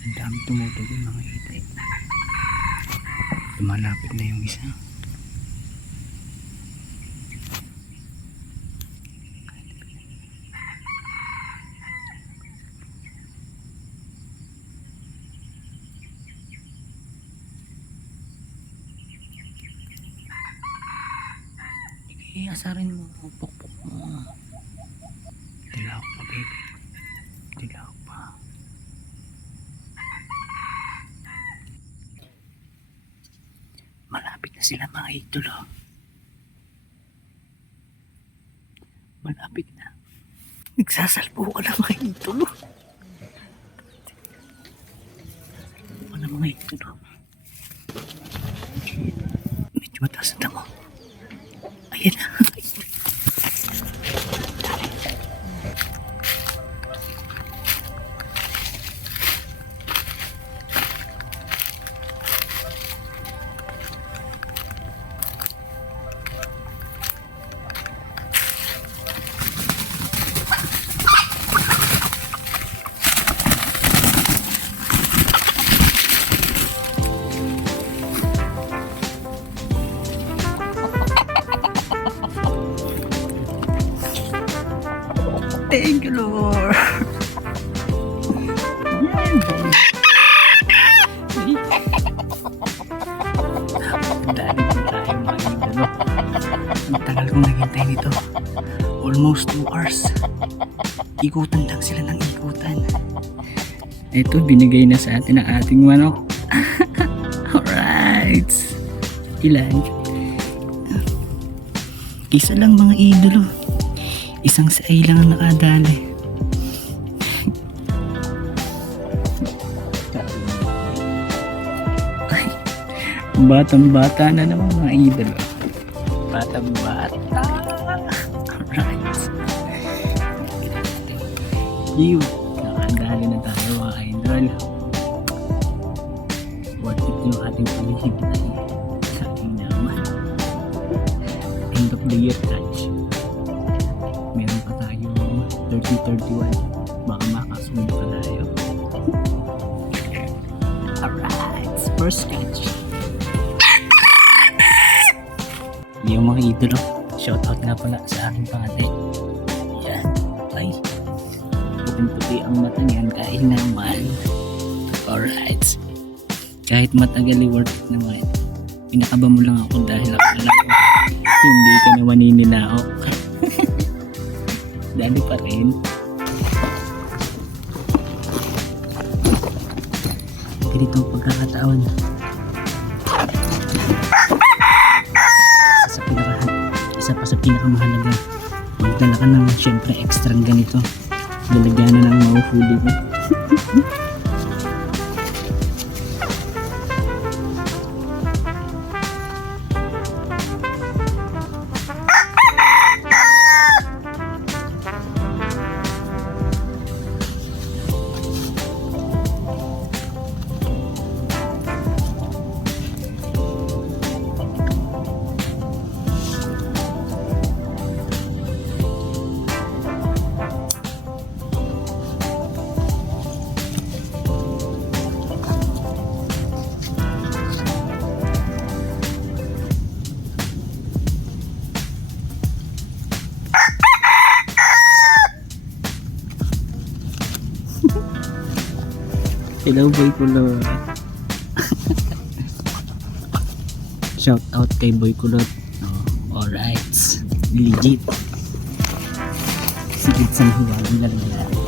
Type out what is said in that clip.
Ang dami tumutugon mga idol. Lumalapit na yung isa. Asarin mo, pukpok mo. Dilawak pa baby, dilawak pa. Malapit na sila mga idol oh. Malapit na. Nagsasalpo ka na mga idol oh. Nagsasalpo ka na mga idol oh. Medyo mataas na mo. Ayan na. Thank you, Lord. Yan, boy. Dali ko tayo mga idol. Ang tagal kong naghintay nito. Almost 2 hours. Ikutan lang sila ng ikutan. Ito, binigay na sa atin ang ating manok. Alright. Ilan? Isa lang mga idolo. Isang saay lang ang nakadali. Ay, batang-bata na naman mga idol. Batang-bata. Alright. Yun. Nakadali na tayo mga idol. Worth it yung ating paghihintay sa ating naman. End of the year touch. Meron pa tayo 30-31. Baka makasunod pa tayo. Alright, first catch. Yung mga idolo, shoutout nga pala sa aking pangate. Yan, ay puting-puti ang mata niyan kahit naman. Alright, kahit matagal worth it naman. Pinakaba mo lang ako dahil ako hindi ka na manininaok. Dali pa rin. Ganito ang pagkakataon. Isa pa sa pinakamahalaga. Magdala ka ng syempre extra ganito. Lalagyan na ng mahuhuli mo. Hello Boy Kulot. Shout out kay Boy Kulot. Alright. Legit. Sigit sa mahiwagang lalala.